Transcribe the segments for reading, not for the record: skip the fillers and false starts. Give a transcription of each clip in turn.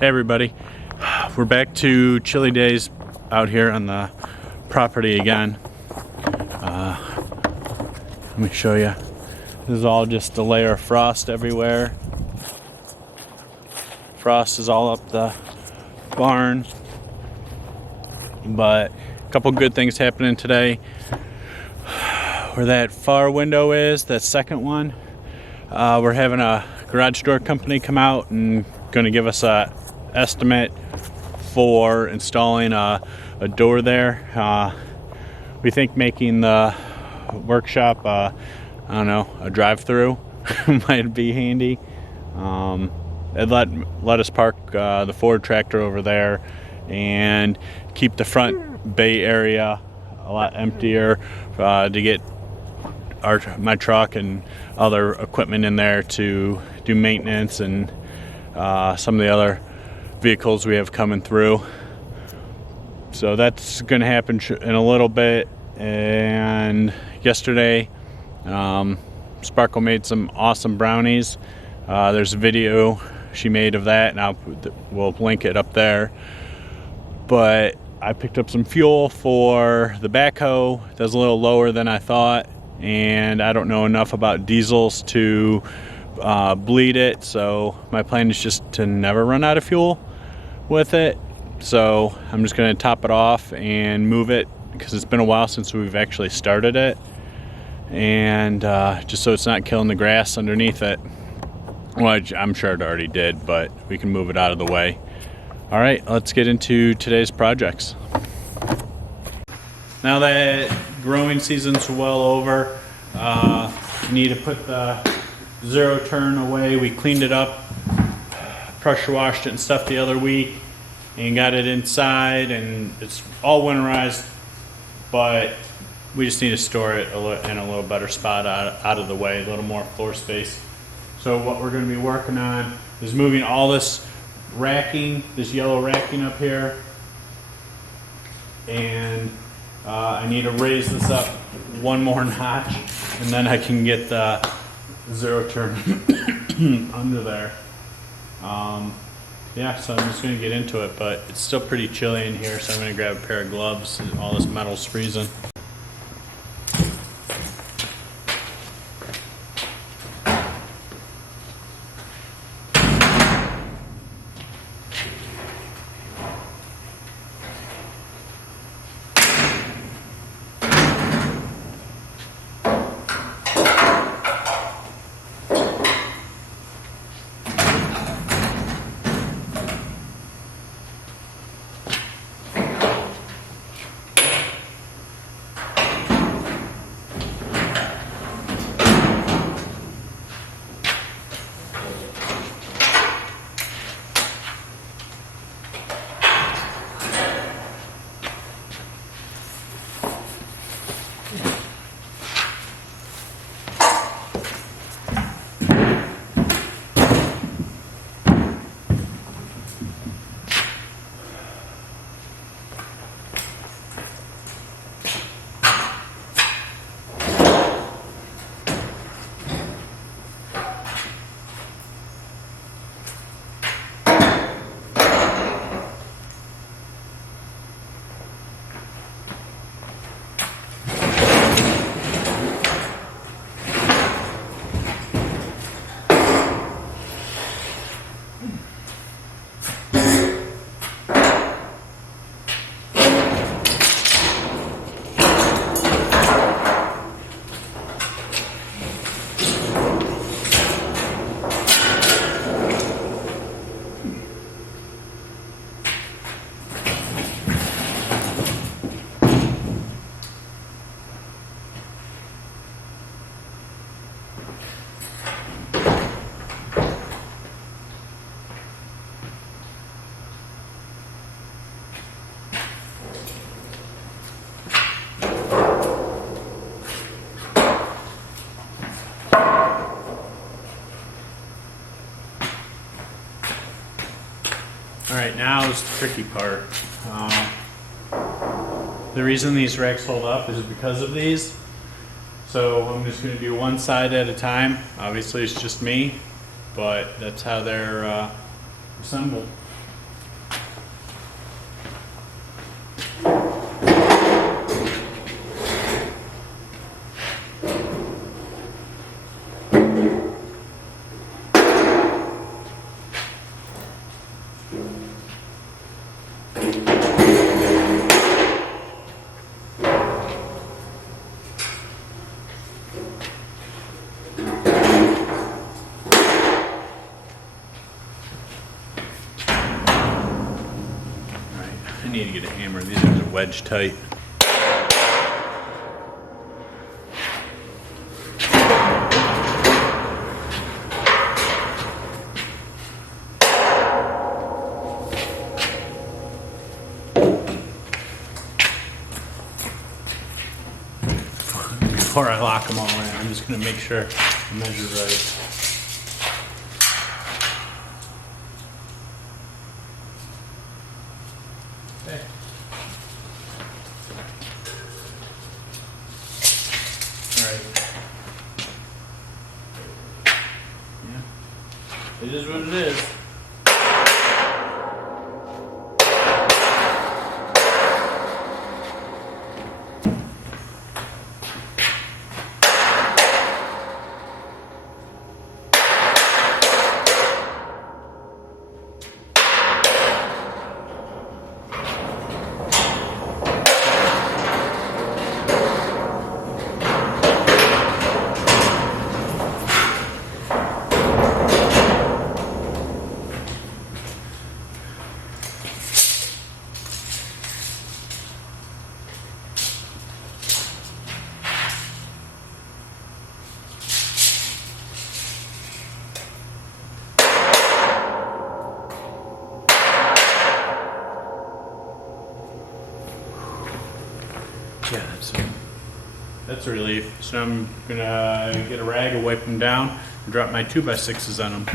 Hey everybody, we're back to chilly days out here on the property again. Let me show you. This is all just a layer of frost everywhere. Frost is all up the barn. But a couple good things happening today. Where that far window is, that second one, we're having a garage door company come out and going to give us a estimate for installing a door there. We think making the workshop, I don't know, a drive-through might be handy. It let us park the Ford tractor over there and keep the front bay area a lot emptier to get my truck and other equipment in there to do maintenance and some of the other vehicles we have coming through. So that's going to happen in a little bit. And yesterday Sparkle made some awesome brownies. There's a video she made of that, and we'll link it up there. But I picked up some fuel for the backhoe. That's a little lower than I thought, and I don't know enough about diesels to bleed it, so my plan is just to never run out of fuel with it. So I'm just going to top it off and move it, because it's been a while since we've actually started it, and just so it's not killing the grass underneath it. Well, I'm sure it already did, but we can move it out of the way. All right, let's get into today's projects. Now that growing season's well over, you need to put the zero turn away. We cleaned it up, pressure washed it and stuff the other week, and got it inside, and it's all winterized, but we just need to store it in a little better spot out of the way, a little more floor space. So what we're going to be working on is moving all this racking, this yellow racking up here, and I need to raise this up one more notch, and then I can get the zero turn under there. Yeah, so I'm just going to get into it, but it's still pretty chilly in here, so I'm going to grab a pair of gloves. All this metal's freezing. Alright, now is the tricky part. The reason these racks hold up is because of these. So I'm just going to do one side at a time. Obviously it's just me, but that's how they're assembled. I need to get a hammer. These are wedge tight. Before I lock them all in, I'm just going to make sure I measure right. Okay. Alright. Yeah. It is what it is. Yeah, that's a relief. So I'm gonna get a rag and wipe them down and drop my 2x6s on them.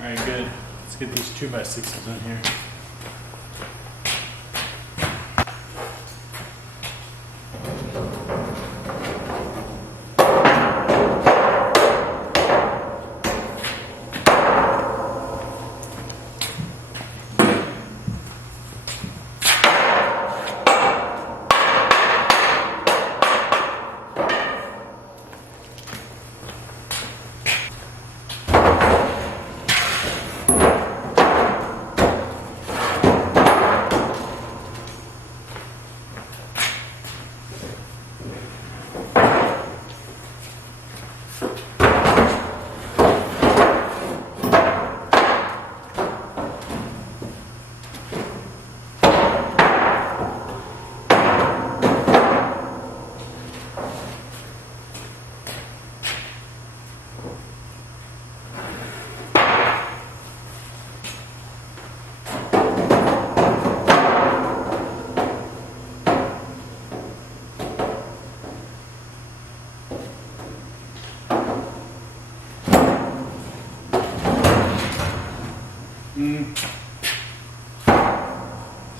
Alright, good. Let's get these 2x6s in here.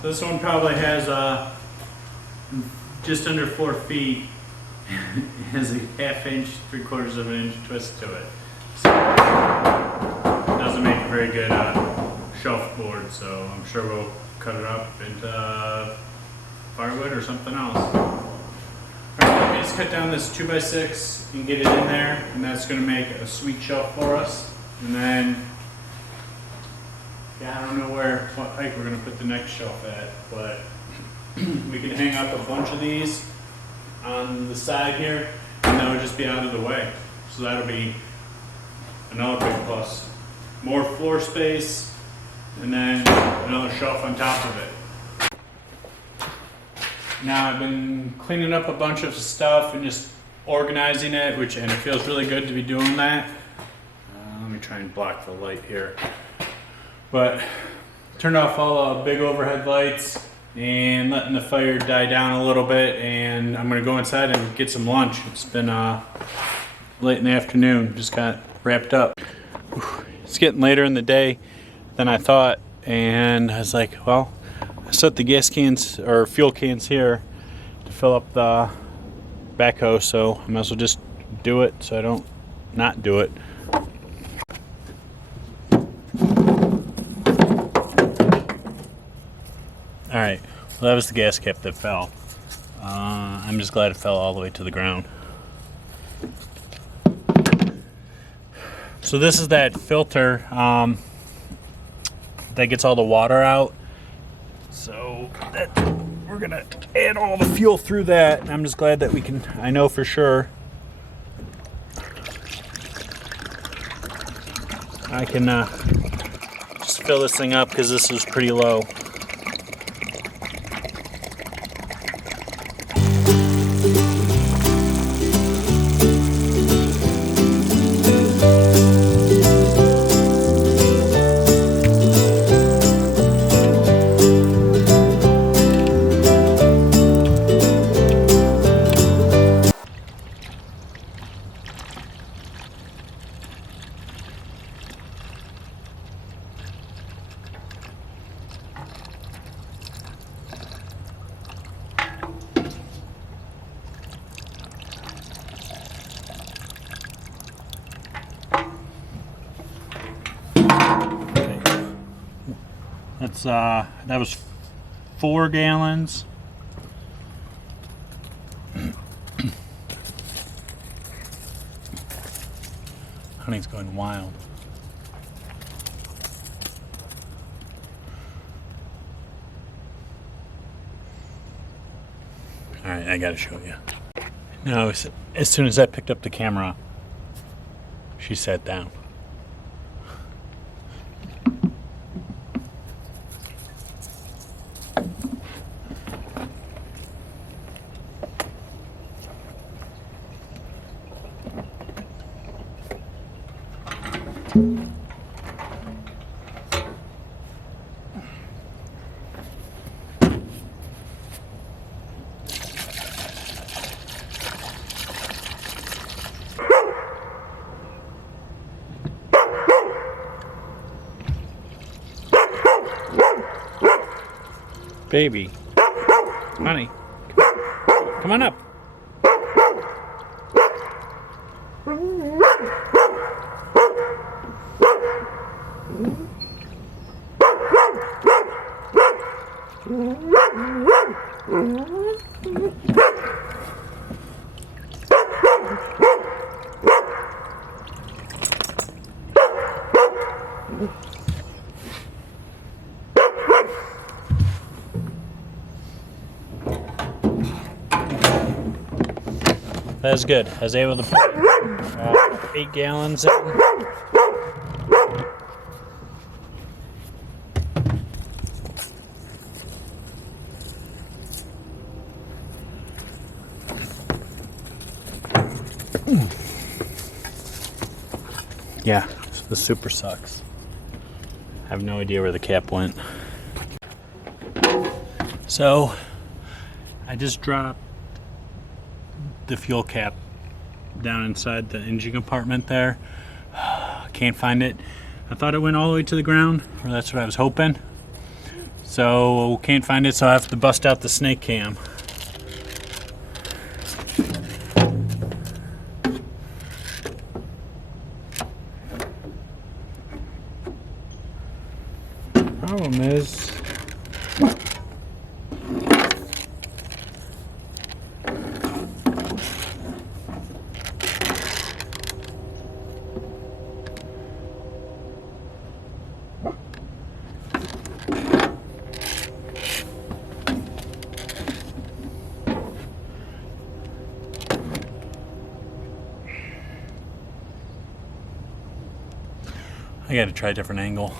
So this one probably has just under 4 feet. It has a 1/2 inch, 3/4 of an inch twist to it. So it doesn't make a very good shelf board, so I'm sure we'll cut it up into firewood or something else. Alright, let me just cut down this 2x6 and get it in there, and that's going to make a sweet shelf for us. And then, yeah, I don't know what height we're going to put the next shelf at, but we can hang up a bunch of these on the side here, and that would just be out of the way. So that'll be another big plus. More floor space, and then another shelf on top of it. Now I've been cleaning up a bunch of stuff and just organizing it, and it feels really good to be doing that. Let me try and block the light here. But turned off all the big overhead lights and letting the fire die down a little bit, and I'm gonna go inside and get some lunch. It's been late in the afternoon, just got wrapped up. It's getting later in the day than I thought, and I was like, well, I set the gas cans or fuel cans here to fill up the backhoe, so I might as well just do it so I don't not do it. Alright, So that was the gas cap that fell. I'm just glad it fell all the way to the ground. So this is that filter that gets all the water out. So we're gonna add all the fuel through that. And I'm just glad that we can, I know for sure I can just fill this thing up because this is pretty low. That was 4 gallons. Honey's going wild. All right, I gotta show you. No, as soon as I picked up the camera, she sat down. Baby, honey, come on up. That's good. I was able to put 8 gallons in. Yeah, this super sucks. I have no idea where the cap went. So, I just dropped the fuel cap down inside the engine compartment there. Can't find it. I thought it went all the way to the ground, or that's what I was hoping. So can't find it, so I have to bust out the snake cam. Problem is, I gotta try a different angle.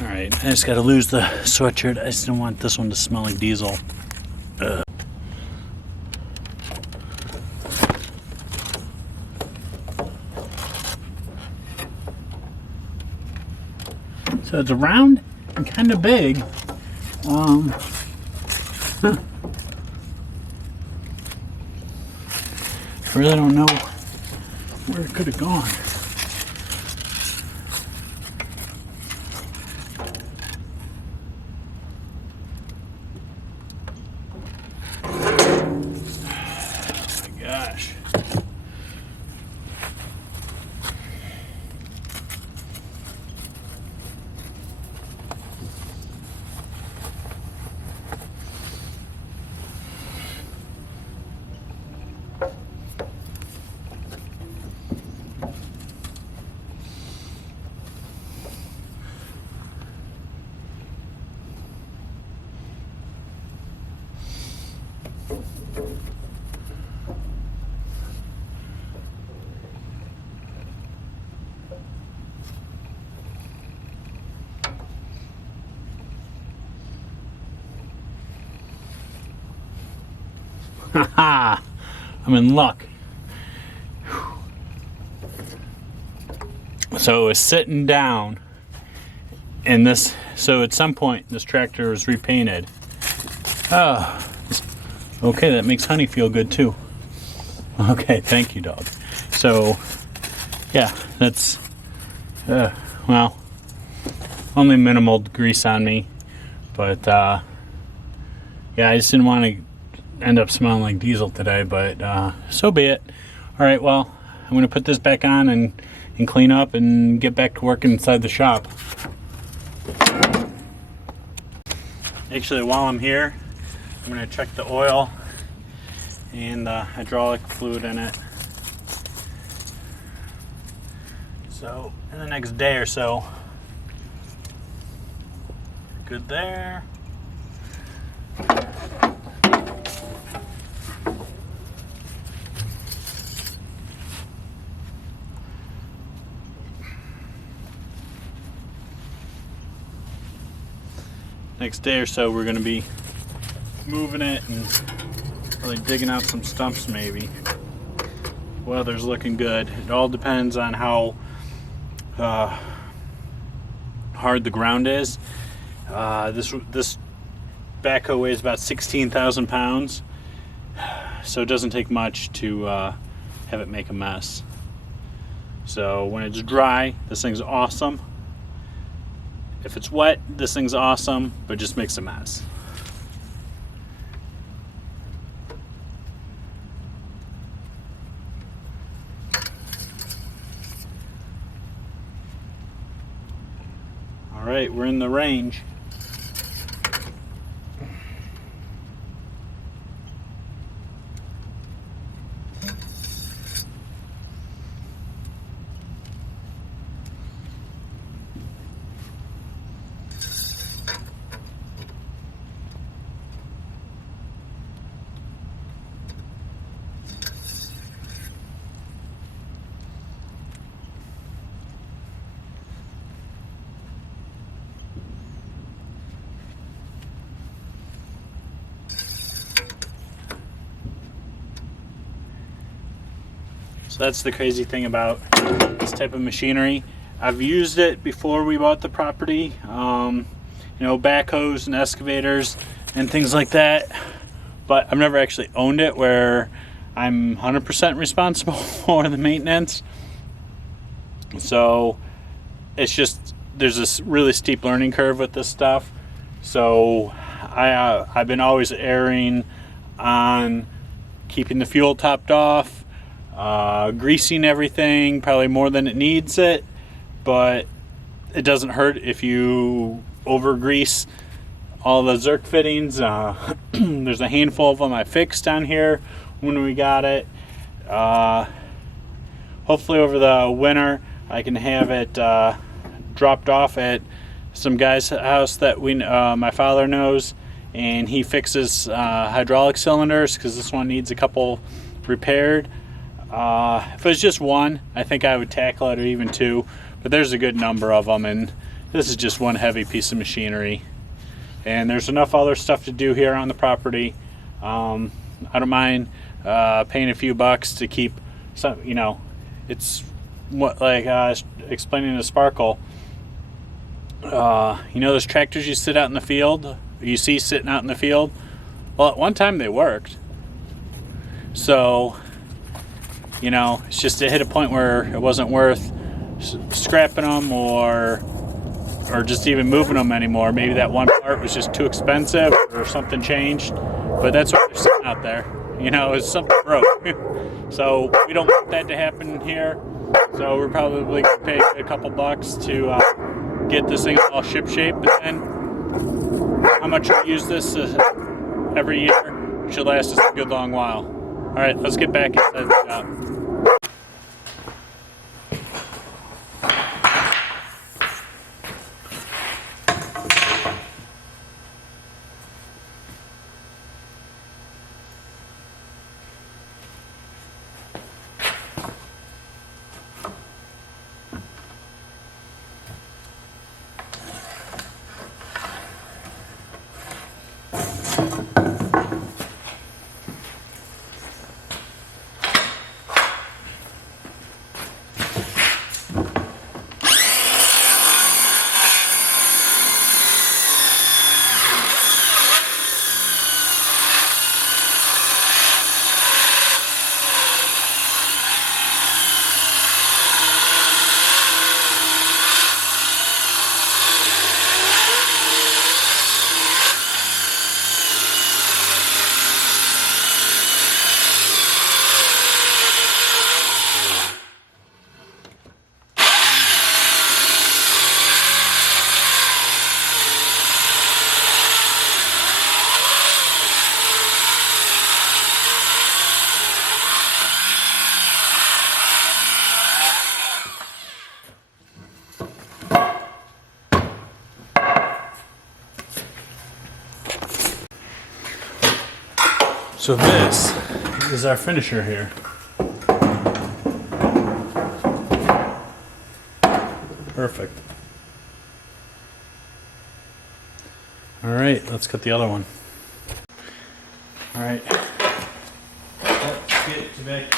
Alright, I just gotta lose the sweatshirt. I just don't want this one to smell like diesel. Ugh. So it's round and kind of big. I really don't know where it could have gone. Haha! I'm in luck. So it was sitting down, and this. So at some point, this tractor was repainted. Oh, okay, that makes honey feel good too. Okay, thank you, dog. So, yeah, that's well, only minimal grease on me, but yeah, I just didn't want to end up smelling like diesel today, but so be it. All right, well, I'm gonna put this back on and clean up and get back to work inside the shop. Actually, while I'm here, I'm gonna check the oil and the hydraulic fluid in it. So in the next day or so, good there. Next day or so, we're going to be moving it and really digging out some stumps maybe. Weather's looking good. It all depends on how hard the ground is. This backhoe weighs about 16,000 pounds, so it doesn't take much to have it make a mess. So when it's dry, this thing's awesome. If it's wet, this thing's awesome, but just makes a mess. All right, we're in the range. So that's the crazy thing about this type of machinery. I've used it before we bought the property, you know, backhoes and excavators and things like that, but I've never actually owned it where I'm 100% responsible for the maintenance. So it's just, there's this really steep learning curve with this stuff. So I've been always erring on keeping the fuel topped off, greasing everything probably more than it needs it, but it doesn't hurt if you over grease all the Zerk fittings. There's a handful of them I fixed down here when we got it. Hopefully over the winter I can have it dropped off at some guy's house that my father knows, and he fixes hydraulic cylinders because this one needs a couple repaired. If it was just one, I think I would tackle it, or even two, but there's a good number of them, and this is just one heavy piece of machinery. And there's enough other stuff to do here on the property. I don't mind paying a few bucks to keep some, you know, it's what, like explaining to Sparkle, you know those tractors you sit out in the field, you see sitting out in the field? Well, at one time they worked. So, you know, it's just it hit a point where it wasn't worth scrapping them or just even moving them anymore. Maybe that one part was just too expensive or something changed, but that's why they're sitting out there. You know, it's something broke. So we don't want that to happen here. So we're probably going to pay a couple bucks to get this thing all ship shape. But then how much we use this every year should last us a good long while. All right, let's get back inside the shop. So this is our finisher here. Perfect. All right, let's cut the other one. All right, let's get to back.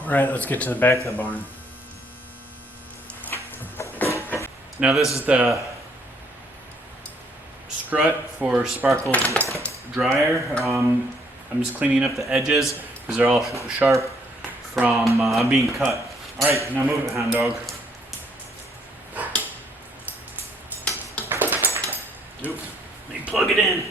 All right, let's get to the back of the barn. Now this is the strut for Sparkle's dryer. I'm just cleaning up the edges because they're all sharp from being cut. All right, now move it, hound dog. Oop, let me plug it in.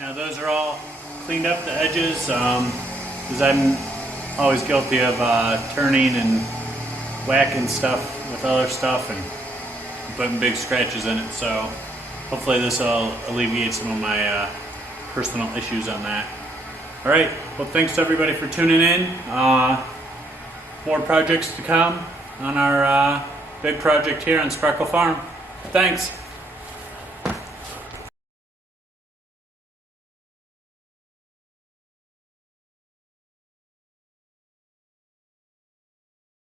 Now those are all cleaned up, the edges, because I'm always guilty of turning and whacking stuff with other stuff and putting big scratches in it. So hopefully this will alleviate some of my personal issues on that. All right, well thanks to everybody for tuning in. More projects to come on our big project here on Sparkle Farm. Thanks.